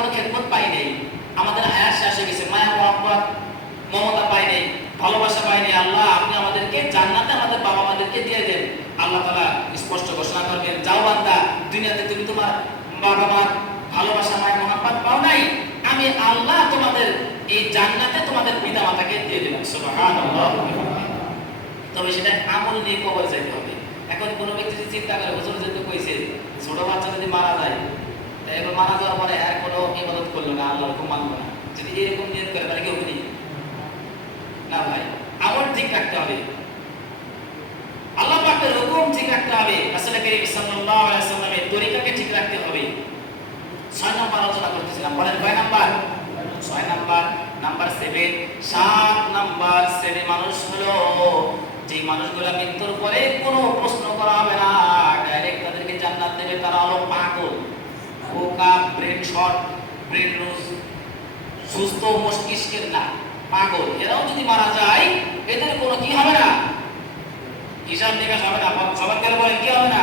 কোনো খেদমত পাই নাই, আমাদের হায়াত শেষ হয়ে গেছে, মায়া মহব্বত মমতা পাই নাই, ভালোবাসা পাই নাই, আল্লাহ আপনি আমাদেরকে জান্নাতে আমাদের বাবা মাদেরকে দিয়ে দেন। আল্লাহ তাআলা স্পষ্ট ঘোষণা করবেন, যাও বান্দা, দুনিয়াতে তুমি তোমার বাবা মার ভালোবাসা মায়া মহব্বত পাও নাই, আমি আল্লাহ তোমাদের এই জান্নাতে তোমাদের পিতা মাতাকে দিয়ে দিলাম। সুবহানাল্লাহ। তবে সেটা আমল নিয়ে কবর যাইতে হবে। এখন কোনো ব্যক্তি যদি চিন্তা করে, হুজুর যেহেতু কইছে ছোট বাচ্চা যদি মারা যায়, এবার মারা যাওয়ার পরে আর কোনো ইবাদত করলো না, আল্লাহর হুকুম মানলো না, যদি এরকম নিয়ত করে তাহলে কি হবে না? ভাই, আমল ঠিক রাখতে হবে, আল্লাহ পাকের হুকুম ঠিক রাখতে হবে, রাসূল করিম সাল্লাল্লাহু আলাইহি ওয়াসাল্লামের তরিকাকে ঠিক রাখতে হবে। 6 নম্বর আলোচনা করতেছিলাম, বলেন কয় নাম্বার? 6 নাম্বার। নাম্বার 7, 7 নাম্বার শ্রেণীর মানুষ হলো যে মানুষগুলো মৃত্যুর পরে কোনো প্রশ্ন করা হবে না, ডাইরেক্ট তাদেরকে জান্নাত দেবে। তারা হলো পাগল, বোকা, ব্রেন শর্ট, ব্রেন লুজ, সুস্থ মস্তিষ্কের না, পাগল। এরাও যদি মারা যায়, এদের কোনো কি হবে না, হিসাব নিকাশ হবে না। সবার গেলে বলেন কি হবে না?